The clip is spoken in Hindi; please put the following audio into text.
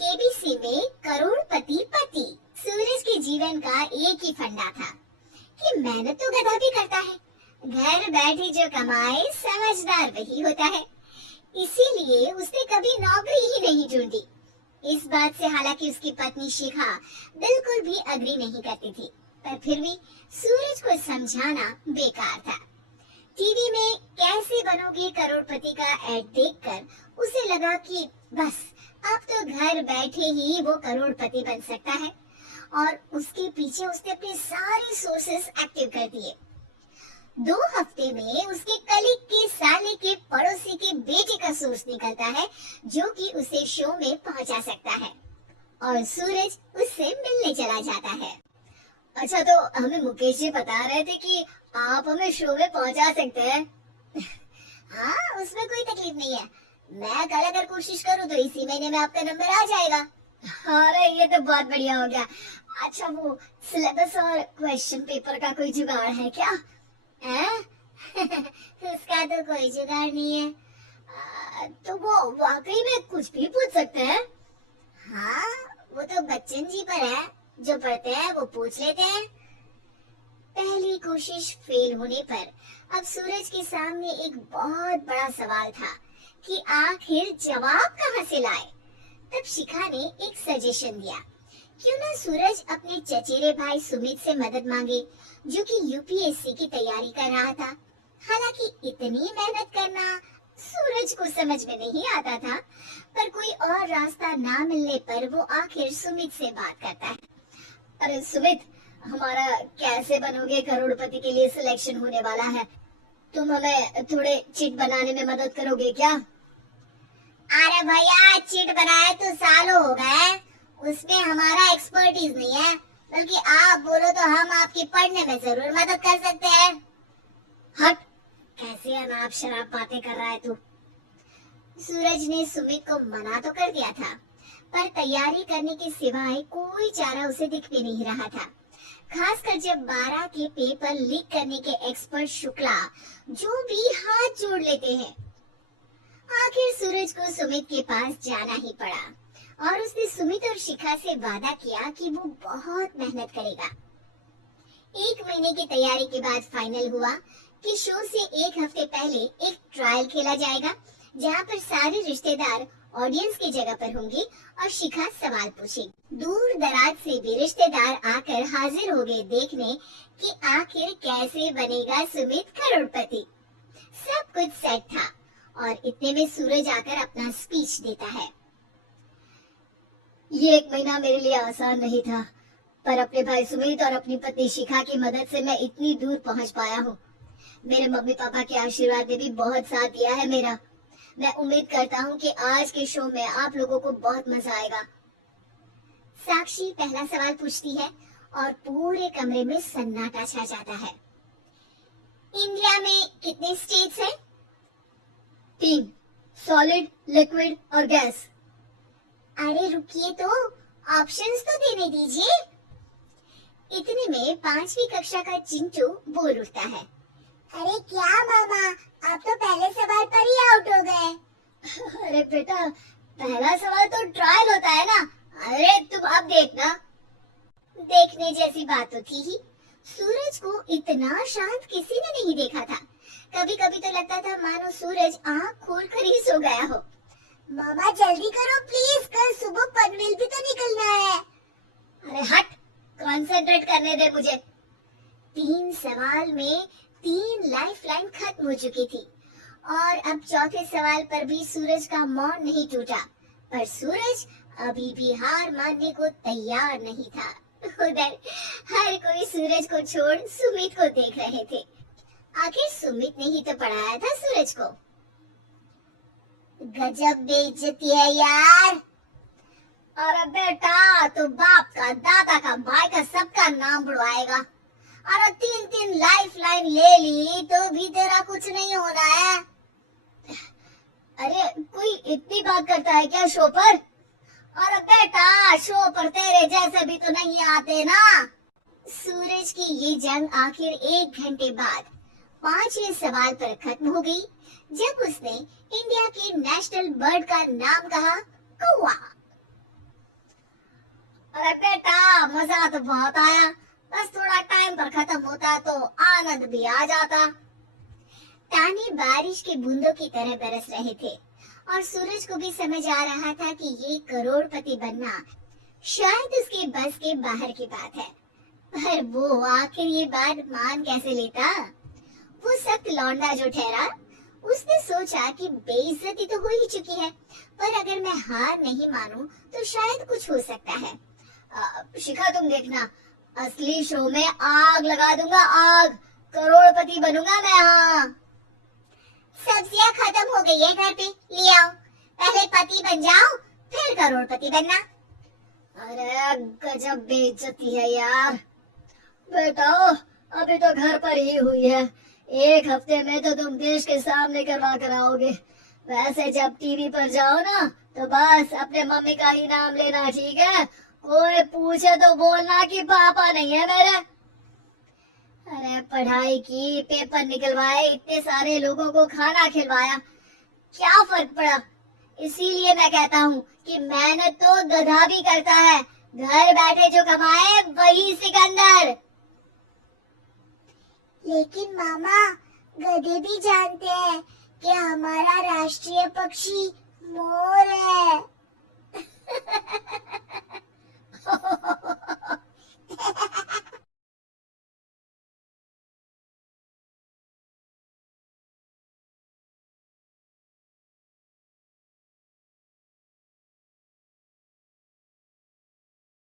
केबीसी में करोड़पति पति सूरज के जीवन का एक ही फंडा था कि मेहनत तो गधा भी करता है, घर बैठे जो कमाए समझदार वही होता है। इसीलिए उसने कभी नौकरी ही नहीं ढूंढी। इस बात से हालांकि उसकी पत्नी शिखा बिल्कुल भी अग्री नहीं करती थी, पर फिर भी सूरज को समझाना बेकार था। टीवी में कैसे बनोगे करोड़पति का ऐड देखकर उसे लगा कि बस अब तो घर बैठे ही वो करोड़पति बन सकता है, और उसके पीछे उसने अपने सारे सोर्सेस एक्टिव कर दिए। 2 हफ्ते में उसके कलीग के साले के पड़ोसी के बेटे का सोर्स निकलता है जो कि उसे शो में पहुंचा सकता है, और सूरज उससे मिलने चला जाता है। अच्छा, तो हमें मुकेश जी बता रहे थे कि आप हमें शो में पहुंचा सकते हैं। हाँ, उसमें कोई तकलीफ नहीं है। मैं कल अगर कोशिश करूँ तो इसी महीने में आपका नंबर आ जाएगा। अरे ये तो बहुत बढ़िया हो गया। अच्छा, वो सिलेबस और क्वेश्चन पेपर का कोई जुगाड़ है क्या? उसका तो कोई जुगाड़ नहीं है। तो वो वाकई में कुछ भी पूछ सकते हैं? हाँ, वो तो बच्चन जी पर है, जो पढ़ते हैं वो पूछ लेते हैं। पहली कोशिश फेल होने पर अब सूरज के सामने एक बहुत बड़ा सवाल था कि आखिर जवाब कहाँ से लाए। तब शिखा ने एक सजेशन दिया, क्यों ना सूरज अपने चचेरे भाई सुमित से मदद मांगे, जो कि यूपीएससी की तैयारी कर रहा था। हालांकि इतनी मेहनत करना सूरज को समझ में नहीं आता था, पर कोई और रास्ता ना मिलने पर वो आखिर सुमित से बात करता है। अरे सुमित, हमारा कैसे बनोगे करोड़पति के लिए सिलेक्शन होने वाला है, तुम हमें थोड़े चिट बनाने में मदद करोगे क्या? अरे भैया, चिट बनाए तो सालों हो गए, उसमें हमारा एक्सपर्टीज नहीं है, बल्कि आप बोलो तो हम आपकी पढ़ने में जरूर मदद कर सकते हैं। हट, कैसी अनाप शराब बातें कर रहा है तू? सूरज ने सुमित को मना तो कर दिया था, पर तैयारी करने के सिवाय कोई चारा उसे दिख भी नहीं रहा था, खासकर जब 12 के पेपर लीक करने के एक्सपर्ट शुक्ला जो भी हाथ जोड़ लेते हैं। आखिर सूरज को सुमित के पास जाना ही पड़ा, और उसने सुमित और शिखा से वादा किया कि वो बहुत मेहनत करेगा। 1 महीने की तैयारी के बाद फाइनल हुआ कि शो से 1 हफ्ते पहले एक ट्रायल खेला जाएगा, जहाँ पर सारे रिश्तेदार ऑडियंस की जगह पर होंगे और शिखा सवाल पूछेगी। दूर दराज से भी रिश्तेदार आकर हाजिर हो गए देखने कि आखिर कैसे बनेगा सुमित करोड़पति। सब कुछ सेट था, और इतने में सूरज आकर अपना स्पीच देता है। ये 1 महीना मेरे लिए आसान नहीं था, पर अपने भाई सुमित और अपनी पत्नी शिखा की मदद से मैं इतनी दूर पहुंच पाया हूँ। मेरे मम्मी पापा के आशीर्वाद ने भी बहुत साथ दिया है मेरा। मैं उम्मीद करता हूँ कि आज के शो में आप लोगों को बहुत मजा आएगा। साक्षी पहला सवाल पूछती है और पूरे कमरे में सन्नाटा छा जाता है। इंडिया में कितने स्टेट्स हैं? 3, सॉलिड, लिक्विड और गैस। अरे रुकिए, तो ऑप्शंस तो देने दीजिए। इतने में 5वीं कक्षा का चिंटू बोल उठता है। अरे क्या मामा, आप तो पहले सवाल पर ही आउट हो गए। अरे बेटा, पहला सवाल तो ट्रायल होता है ना। अरे तुम अब देखना। देखने जैसी बात तो थी ही। सूरज को इतना शांत किसी ने नहीं देखा था। कभी कभी तो लगता था मानो सूरज आँख खोल कर ही सो गया हो। मामा जल्दी करो प्लीज, कल सुबह पनवेल भी तो निकलना है। अरे हट, कंसंट्रेट करने दे मुझे। 3 सवाल में 3 लाइफलाइन खत्म हो चुकी थी, और अब चौथे सवाल पर भी सूरज का मौन नहीं टूटा, पर सूरज अभी भी हार मानने को तैयार नहीं था। उधर हर कोई सूरज को छोड़ सुमित को देख रहे थे। आखिर सुमित ने ही तो पढ़ाया था सूरज को। गजब बेइज्जती है यार। अरे बेटा, तो बाप का, दादा का, भाई का, सबका नाम बुड़वाएगा। अरे 3 लाइफलाइन ले ली तो भी तेरा कुछ नहीं होना है। अरे कोई इतनी बात करता है क्या शो पर? अरे बेटा, शो पर तेरे जैसे भी तो नहीं आते ना। सूरज की ये जंग आखिर 1 घंटे बाद 5वें सवाल पर खत्म हो गई, जब उसने इंडिया के नेशनल बर्ड का नाम कहा, कौवा। अरे बेटा, मजा तो बहुत आया, बस थोड़ा टाइम पर खत्म होता तो आनंद भी आ जाता। ताने बारिश के बूंदों की तरह बरस रहे थे और सूरज को भी समझ आ रहा था कि ये करोड़पति बनना शायद उसके बस के बाहर की बात है। पर वो आखिर ये बात मान कैसे लेता? वो सख्त लौंडा जो ठहरा, उसने सोचा कि बेइज्जती तो हो ही चुकी है, पर अगर मैं हार नहीं मानूं तो शायद कुछ हो सकता है। शिखा, तुम देखना, असली शो में आग लगा दूंगा, आग, करोड़पति बनूंगा मैं। हाँ, सब्जियां खत्म हो गई है घर पे, ले आओ, पहले पति बन जाओ फिर करोड़पति बनना। अरे गजब बेइज्जती है यार। बेटा, अभी तो घर पर ही हुई है, एक हफ्ते में तो तुम देश के सामने करवा कर आओगे। वैसे जब टीवी पर जाओ ना तो बस अपने मम्मी का ही नाम लेना, ठीक है? कोई पूछे तो बोलना कि पापा नहीं है मेरे। अरे पढ़ाई की, पेपर निकलवाए, इतने सारे लोगों को खाना खिलवाया, क्या फर्क पड़ा? इसीलिए मैं कहता हूँ कि मेहनत तो गधा भी करता है, घर बैठे जो कमाए वही सिकंदर। लेकिन मामा, गधे भी जानते हैं कि हमारा राष्ट्रीय पक्षी मोर है।